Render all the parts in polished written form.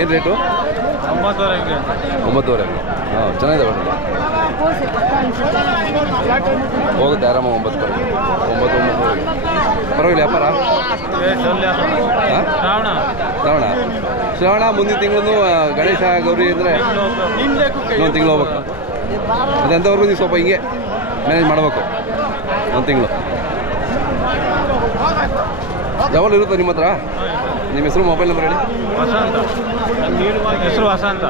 ಏನು ರೇಟು? 9,500. ಹಾಂ, ಚೆನ್ನಾಗಿದೆ ಬರಲ್ಲ, ಹೋಗುತ್ತೆ ಆರಾಮಾಗಿ 9 ಪರವಾಗಿಲ್ಲ. ವ್ಯಾಪಾರ ಶ್ರಾವಣ ಮುಂದಿನ ತಿಂಗಳು ಗಣೇಶ ಗೌರಿ ಅಂದರೆ ಇನ್ನೊಂದು ತಿಂಗಳು ಹೋಗ್ಬೇಕು. ಅದು ಎಂಥವ್ರಿಗೂ ನೀವು ಸ್ವಲ್ಪ ಹಿಂಗೆ ಮ್ಯಾನೇಜ್ ಮಾಡಬೇಕು, ಒಂದು ತಿಂಗಳು. ಯಾವಾಗ ಇರುತ್ತೆ ನಿಮ್ಮ ಹತ್ರ? ನಿಮ್ಮ ಹೆಸರು, ಮೊಬೈಲ್ ನಂಬರ್ ಹೇಳಿ. ಹೆಸರು ವಸಂತ.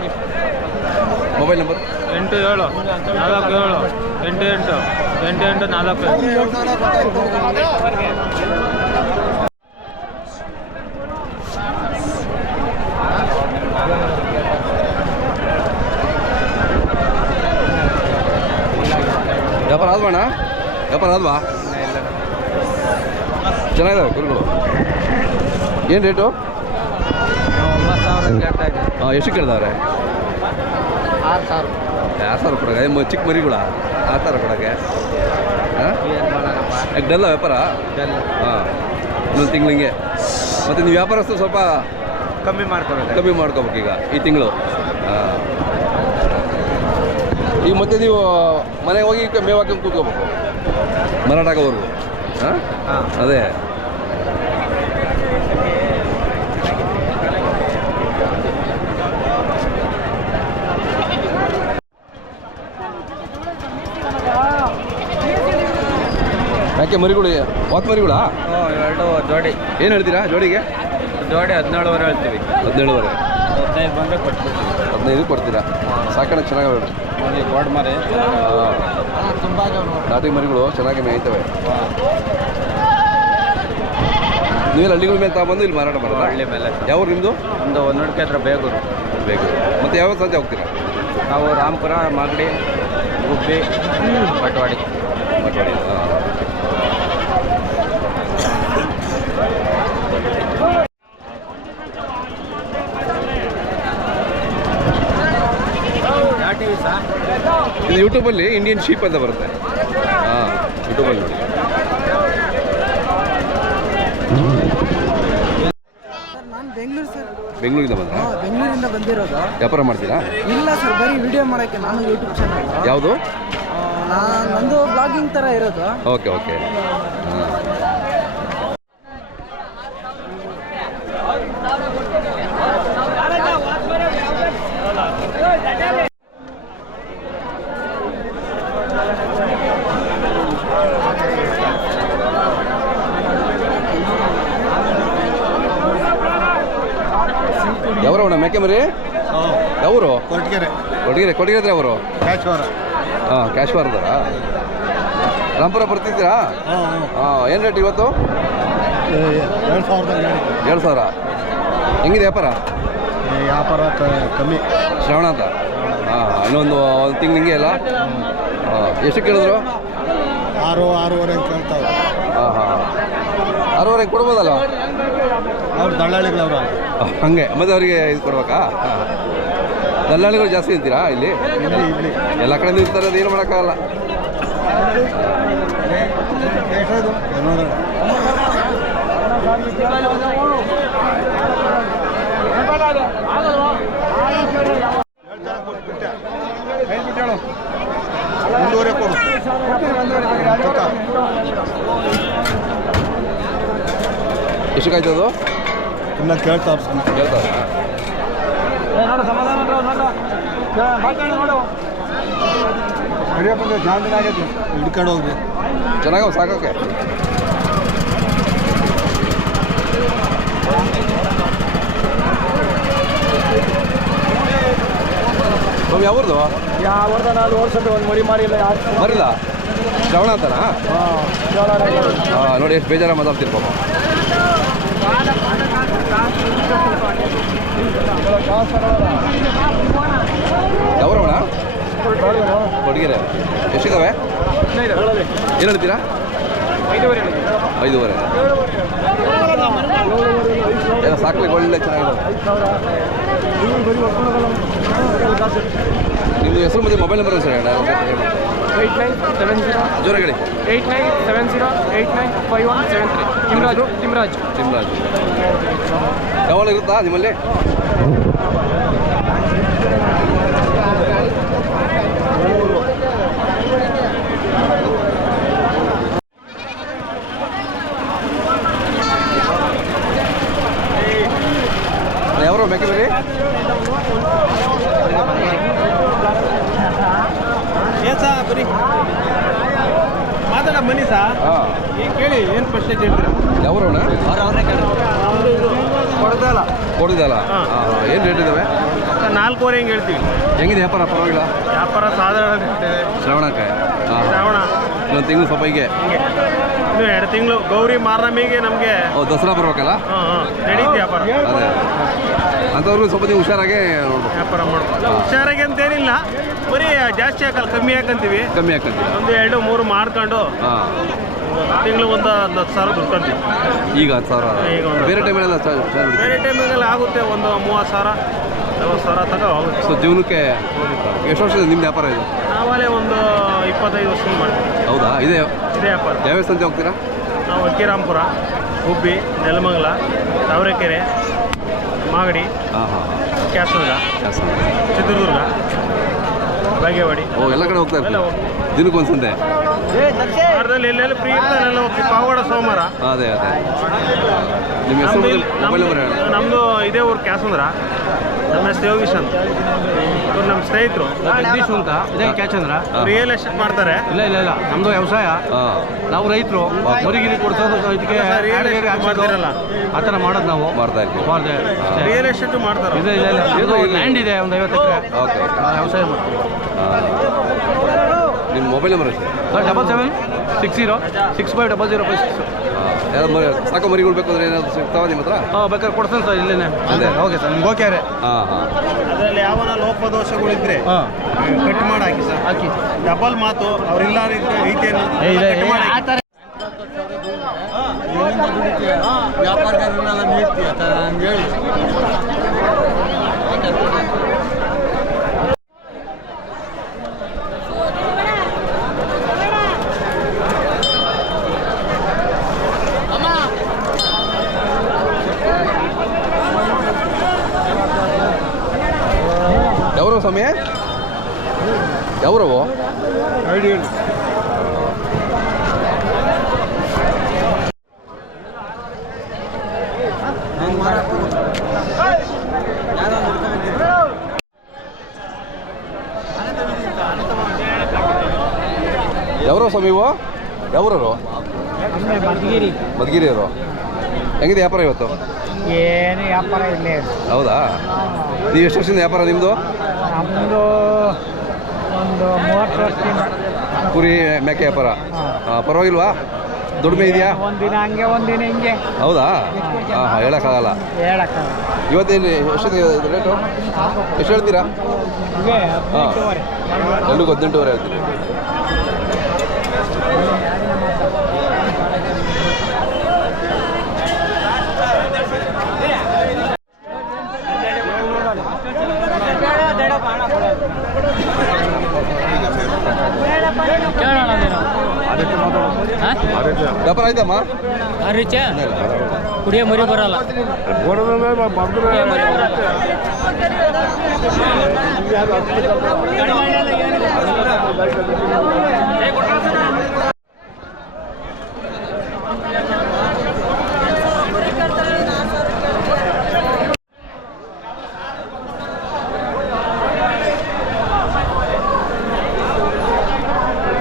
Mobile number 8747888844. ವ್ಯಾಪಾರ ಆದ್ವಣ್ಣ? ವ್ಯಾಪಾರ ಆದ್ವಾ? ಚೆನ್ನಾಗಿದ್ದಾವೆ ಕುರಿಗಳು. ಏನು ರೇಟು? 9,000 ಹಾಂ, ಎಷ್ಟು ಕೇಳ್ದವ್ರೆ? 6,000. 6,000 ಕೊಡೋಕೆ? ಚಿಕ್ಕ ಮರಿಗಳ 6,000 ಕೊಡೋಕ್ಕೆ? ಹಾಂ, ಡಲ್ಲ ವ್ಯಾಪಾರ? ಹಾಂ, ಇನ್ನೊಂದು ತಿಂಗಳು ಹಿಂಗೆ. ಮತ್ತು ನೀವು ವ್ಯಾಪಾರಸ್ಥರು ಸ್ವಲ್ಪ ಕಮ್ಮಿ ಮಾಡ್ಕೋಬೇಕು ಈಗ ಈ ತಿಂಗಳು. ಹಾಂ, ಈಗ ಮತ್ತೆ ನೀವು ಮನೆಗೆ ಹೋಗಿ ಮೇವು ಹಾಕೊಂಡು ಕೂತ್ಕೋಬೇಕು ಮಾರಾಟ ಆಗೋವರೆಗೂ. ಹಾಂ, ಅದೇ. ಯಾಕೆ ಮರಿಗಳು? ವಾತ್ ಮರಿಗಳಾ? 2 ಜೋಡಿ. ಏನು ಹೇಳ್ತೀರಾ ಜೋಡಿಗೆ? ಜೋಡಿ 17,000 ಹೇಳ್ತೀವಿ. 17,000. 15 ಬಂದರೆ ಕೊಟ್ಬಿಡ್ತೀವಿ. 15 ಕೊಡ್ತೀರಾ? ಸಾಕಣೆ ಚೆನ್ನಾಗಿ ನೋಡಿ. ಗೋಡ್ ಮರಿ ತುಂಬ ನಾಟಿ ಮರಿಗಳು ಚೆನ್ನಾಗಿ ಮೇಯ್ತವೆ. ನೀವೆಲ್ಲ ಹಳ್ಳಿಗಳ ಮೇಲೆ ತಗೊಂಬಂದು ಇಲ್ಲಿ ಮಾರಾಟ ಮಾಡೋದು? ಹಳ್ಳಿ ಮೇಲೆ. ಯಾವ ನಿಮ್ಮದು? ಒಂದು ಹೊನ್ನಡಿಕೆ ಹತ್ರ ಬೇಗೂರು. ಮತ್ತು ಯಾವ ಸಂಜೆ ಹೋಗ್ತೀರಾ? ನಾವು ರಾಮಪುರ, ಮಾಗಡಿ, ಗುಬ್ಬಿ, ಬಟವಾಡಿ. ಇದು ಯೂಟ್ಯೂಬಲ್ಲಿ ಇಂಡಿಯನ್ ಶೀಪ್ ಅಂತ ಬರುತ್ತೆ. ಹಾಂ, ಯೂಟ್ಯೂಬಲ್ಲಿ ನೋಡಿ. ನಾನು ಬೆಂಗಳೂರು ಸರ್. ಬೆಂಗಳೂರಿಂದ ಬಂದ? ಬೆಂಗಳೂರಿಂದ ಬಂದಿರೋದು. ವ್ಯಾಪಾರ ಮಾಡ್ತೀರಾ? ಇಲ್ಲ ಸರ್, ಬರೀ ವಿಡಿಯೋ ಮಾಡೋಕ್ಕೆ. ನಾನು ಯೂಟ್ಯೂಬ್ ಚಾನಲ್. ಯಾವುದು? ನಂದು ಬ್ಲಾಗಿಂಗ್ ಥರ ಇರೋದು. Okay okay. ಹಾಂ, ಯಾವ್ರವಣ್ಣ ಮೇಕೆ ಮರಿ? ಯಾವರು? ಕೊಟ್ಟಿಗೆರೆ. ಕೊಟ್ಟಿಗೆ ಹತ್ರ ಅವರು? ಕ್ಯಾಶ್ವಾರ. ಹಾಂ, ಕ್ಯಾಶ್ವಾರದಾರ? ರಾಮಪುರ ಬರ್ತಿದ್ದೀರಾ? ಹಾಂ, ಏನು ರೇಟ್ ಇವತ್ತು? 7,000. ಹೆಂಗಿದೆ ವ್ಯಾಪಾರ? ಕಮ್ಮಿ. ಶ್ರವಣ ಅಂತ? ಹಾಂ, ಇನ್ನೊಂದು ತಿಂಗಳು ಹಿಂಗೆ ಅಲ್ಲ? ಹಾಂ, ಎಷ್ಟು ಕೇಳಿದ್ರು? 6-6.5 ಕೇಳ್ತಾವೆ. ಹಾಂ ಹಾಂ, 6.5 ಕೊಡ್ಬೋದಲ್ಲ? ಅವ್ರು ದಳ್ಳಾಳಿಗಳವ್ರು. ಹಾಗೆ ಮತ್ತೆ ಅವರಿಗೆ ಇದು ಕೊಡ್ಬೇಕಾ? ಹಾಂ, ದಲ್ಲಾಳಿಗಳು ಜಾಸ್ತಿ ಅಂತೀರಾ ಇಲ್ಲಿ? ಎಲ್ಲ ಕಡೆ ಇರ್ತಾರೆ, ಅದು ಏನು ಮಾಡೋಕ್ಕಾಗಲ್ಲ. ಎಷ್ಟು ಕಾಯ್ತದು? ಇನ್ನು ಕೇಳ್ತಾರೆ. ಹಿಡ್ಕೊಂಡು ಹೋಗ್ರಿ. ಚೆನ್ನಾಗವ ಸಾಕೋಕೆ? ನಾವು ಯಾವ್ದು? ನಾನು ಓಡಿಸೋದು ಒಂದು ಮರಿ ಮಾರಿಲ್ಲ. ಮರಿಲ್ಲ? ಶ್ರವಣ ಅಂತನಾ? ಹಾಂ, ನೋಡಿ ಎಷ್ಟು ಬೇಜಾರ ಮಾತಾಡ್ತೀರಿ ಪಾಪ. ಯಾವ್ರವಣ? ಕೊಟ್ಟಿಗೆರೆ. ಎಷ್ಟಿದ್ದಾವೆ? ಏನು ಹೇಳ್ತೀರಾ? 5,500. ಏನೋ ಸಾಕ್ಬೇಕು, ಒಳ್ಳೆ ಚೆನ್ನಾಗಿದೆ. ನಿಮ್ಮದು ಹೆಸರು ಮತ್ತು ಮೊಬೈಲ್ ನಂಬರ್ ಸರ್ ಹೇಳಿ. 8970 ಜೋರ ಹೇಳಿ. 8970895173. ತಿಮ್ರಾಜ್. ಯಾವಾಗ ಇರುತ್ತಾ ನಿಮ್ಮಲ್ಲಿ? ಯಾವ್ರೋ ಬೇಕೇ ಬರೀ ಏನು ಸಾ ಬರೀ ಮಾತಾಡ ಬನ್ನಿ ಸಾ ಹಾಂ ಈಗ ಕೇಳಿ ಏನು ಪ್ರಶ್ನೆ ಕೇಳ್ತೀರಾ ಯಾವ್ರವಣ ನಮ್ಮದು ಇದು ಕೊಡ್ದಲ್ಲ ಕೊಡುದಲ್ಲ ಹಾಂ. ಏನು ರೇಟ್ ಇದ್ದಾವೆ 4.5 ಹೆಂಗೆ ಹೇಳ್ತೀವಿ ಹೆಂಗಿದೆ ವ್ಯಾಪಾರ ಪರವಾಗಿಲ್ಲ ವ್ಯಾಪಾರ ಸಾಧಾರಣ ಇರ್ತದೆ ಶ್ರವಣಕ್ಕೆ ಹಾಂ ಶ್ರಾವಣ ಇನ್ನೊಂದು ತಿಂಗಳು ಸ್ವಲ್ಪ ಹೀಗೆ ಹಿಂಗೆ ಇನ್ನು 2 ತಿಂಗಳು ಗೌರಿ ಮಾರನಮಿಗೆ ನಮಗೆ ದಸರಾ ಬರ್ಬೇಕಲ್ಲ ನಡೀತಿ ವ್ಯಾಪಾರ ಅದೇ ಅಂಥವ್ರಿಗೂ ಸ್ವಲ್ಪ ನೀವು ಹುಷಾರಾಗೆ ನೋಡ್ಬೇಕು ವ್ಯಾಪಾರ ಮಾಡ್ಬೋದು ಹುಷಾರಾಗಿ ಅಂತೇನಿಲ್ಲ ಬರೀ ಜಾಸ್ತಿ ಹಾಕಲ್ಲ ಕಮ್ಮಿ ಹಾಕಂತೀವಿ ಕಮ್ಮಿ ಹಾಕಂತೀವಿ ಒಂದು 2-3 ಮಾಡ್ಕೊಂಡು ಹಾಂ ತಿಂಗಳು ಒಂದು 10,000 ದುಡ್ಕೊಂತೀವಿ ಈಗ 10,000 ಈಗ ಒಂದು ಬೇರೆ ಟೈಮಲ್ಲೆಲ್ಲ ಬೇರೆ ಟೈಮಿಗೆಲ್ಲ ಆಗುತ್ತೆ ಒಂದು 30,000 40,000 ತನಕ ಆಗುತ್ತೆ ಸೊ ಜೀವನಕ್ಕೆ ಎಷ್ಟು ವರ್ಷದ ನಿಮ್ಮ ವ್ಯಾಪಾರ ಇದು ನಾವಲ್ಲೇ ಒಂದು 25 ವರ್ಷದಿಂದ ಮಾಡ್ತೀವಿ ಹೌದಾ ಇದೇ ಇದೇ ವ್ಯಾಪಾರ ಯಾವ್ಯಾವ ಸಂತೆ ಹೋಗ್ತೀರಾ ನಾವು ಅಕ್ಕಿರಾಂಪುರ ಹುಬ್ಬಿ ನೆಲಮಂಗಲ ತಾವರೆಕೆರೆ ಮಾಗಡಿ ಹಾಂ ಹಾಂ ಕ್ಯಾಸನಗ ಹಾಂ ಚಿತ್ರದುರ್ಗ ಬಾಗೇವಾಡಿ ಓ ಎಲ್ಲ ಕಡೆ ಹೋಗ್ತಾ ಎಲ್ಲ ಇರ್ತೀವಿ ಹೋಗ್ತೀವಿ. ದಿನಕ್ಕೊಂದು ಸಂತೆ ವಾರದಲ್ಲಿ ಎಲ್ಲೆಲ್ಲಿ ಫ್ರೀ ಇರ್ತಾರೆ ಎಲ್ಲ ಹೋಗ್ತೀವಿ ಪಾವಗಡ ಸೋಮವಾರ ಅದೇ ಅದೇ ನಿಮ್ಮ ಹೆಸರು ಮೊಬೈಲ್ ನಂಬರ್ ಹೇಳಿ ನಮ್ಮದು ಇದೇ ಊರು ಕ್ಯಾಸಂದ್ರ ನಮ್ಮ ಹೆಸರು ಯೋಗೀಶ್ ಅಂತ ಇವ್ರು ನಮ್ಮ ಸ್ನೇಹಿತರು ಜಗದೀಶ್ ಅಂತ ಇದೇ ಕ್ಯಾಚಂದ್ರ ರಿಯಲ್ ಎಸ್ಟೇಟ್ ಮಾಡ್ತಾರೆ ಇಲ್ಲ ಇಲ್ಲ ಇಲ್ಲ ನಮ್ಮದು ವ್ಯವಸಾಯ ಹಾಂ ನಾವು ರೈತರು ಮರಿಗಿರಿ ಕೊಡ್ಸೋದು ಇದಕ್ಕೆ ರಿಯಲ್ ಎಸ್ಟೇಟ್ ಮಾಡ್ತಾರಲ್ಲ ಆ ಥರ ಮಾಡೋದು ನಾವು ಮಾಡ್ತಾ ಇರ್ತೀವಿ ಮಾಡ್ದೆ ರಿಯಲ್ ಎಸ್ಟೇಟ್ ಮಾಡ್ತಾರೆ ಇದೆ ಇಲ್ಲ ಇಲ್ಲ ಇದು ಲ್ಯಾಂಡ್ ಇದೆ ಒಂದು 50 ಎಕರೆ ಓಕೆ ವ್ಯವಸಾಯ ಮಾಡ್ತೀವಿ ನಿಮ್ಮ ಮೊಬೈಲ್ ನಂಬರ್ ಎಷ್ಟು 7760650056 ಯಾರು ಸಾಕು ಮರಿಗಳು ಬೇಕು ಅಂದರೆ ಏನಾದ್ರು ಸಿಗ್ತಾವ ನಿಮ್ಮ ಹತ್ರ ಹಾಂ ಬೇಕಾದ್ರೆ ಕೊಡ್ತೇನೆ ಸರ್ ಇಲ್ಲೇನೆ ಅದೇ. ಓಕೆ ಸರ್ ನಿಮ್ಗೆ ಓಕೆ ರೀ ಹಾಂ ಹಾಂ ಅದರಲ್ಲಿ ಯಾವನ ಲೋಪದೋಷಗಳಿದ್ರೆ ಹಾಂ ಕಟ್ ಮಾಡಿ ಹಾಕಿ ಸರ್ ಹಾಕಿ ಡಬಲ್ ಮಾತು ಅವ್ರಿಲ್ಲ ರೀತಿಯನ್ನು ಕಟ್ ಮಾಡಿ ಹಾಕಿ. ವ್ಯಾಪಾರಗಾರರನ್ನೆಲ್ಲ ನೀಡ್ತೀಯ ಹಂಗೆ ಹೇಳಿ ಯಾವ್ರವ ಸಮಯ ಯಾವ್ರವು ಐಡಿಯಾ ಯಾವ್ರವ ಸ್ವಾಮಿ ಇವು ಯಾವ್ರವರು ಮಧುಗಿರಿ ಮಧುಗಿರಿಯವರು ಹೆಂಗಿದೆ ವ್ಯಾಪಾರ ಇವತ್ತು ಏನು ವ್ಯಾಪಾರ ಇಲ್ಲೇ ಹೌದಾ ನೀವು ಎಷ್ಟು ವರ್ಷದಿಂದ ವ್ಯಾಪಾರ ನಿಮ್ಮದು ನಮ್ಮದು ಒಂದು 30 ವರ್ಷದಿಂದ ಕುರಿ ಮೇಕೆ ವ್ಯಾಪಾರ ಪರವಾಗಿಲ್ವಾ ದುಡಿಮೆ ಇದೆಯಾ ಒಂದಿನ ಹಂಗೆ ಒಂದಿನ ಹಿಂಗೆ ಹೌದಾ ಹಾಂ ಹಾಂ ಹೇಳೋಕ್ಕಾಗಲ್ಲ ಹೇಳಕ್ಕ ಇವತ್ತೇನು ಎಷ್ಟಿದೆ ರೇಟು ಎಷ್ಟು ಹೇಳ್ತೀರಾ ಇವೆ ಹಾಂ 18,500. ಎಲ್ಲರಿಗೂ 18,500 ಹೇಳ್ತೀನಿ ವ್ಯಾಪಾರ ಆಯ್ತಮ್ಮ ಕುಡಿಯೋ ಮರಿ ಬರಲ್ಲ ಕುಡಿಯೋ ಮರಿ ಬರಲ್ಲ.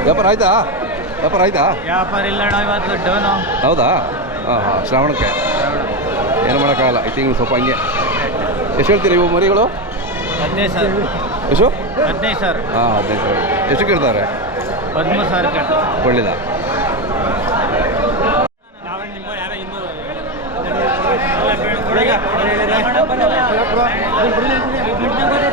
ವ್ಯಾಪಾರ ಆಯ್ತಾ ವ್ಯಾಪಾರ ಆಯ್ತಾ ವ್ಯಾಪಾರ ಇಲ್ಲ ಇವತ್ತು ಡೌನು. ಹೌದಾ ಹಾಂ ಹಾಂ ಶ್ರಾವಣಕ್ಕೆ ಏನು ಮಾಡೋಕ್ಕಾಗಲ್ಲ ಈ ತಿಂಗಳು ಸ್ವಲ್ಪ ಹಂಗೆ ಎಷ್ಟು ಹೇಳ್ತೀರಾ ಇವು ಮರಿಗಳು 15 ಸಾವಿರ. ಎಷ್ಟು 15 ಸಾವಿರ. ಹಾಂ 15,000 ಎಷ್ಟು ಕೇಳ್ತಾರೆ 13 ಸಾವಿರ. ಒಳ್ಳೆಯದ ಯಾರು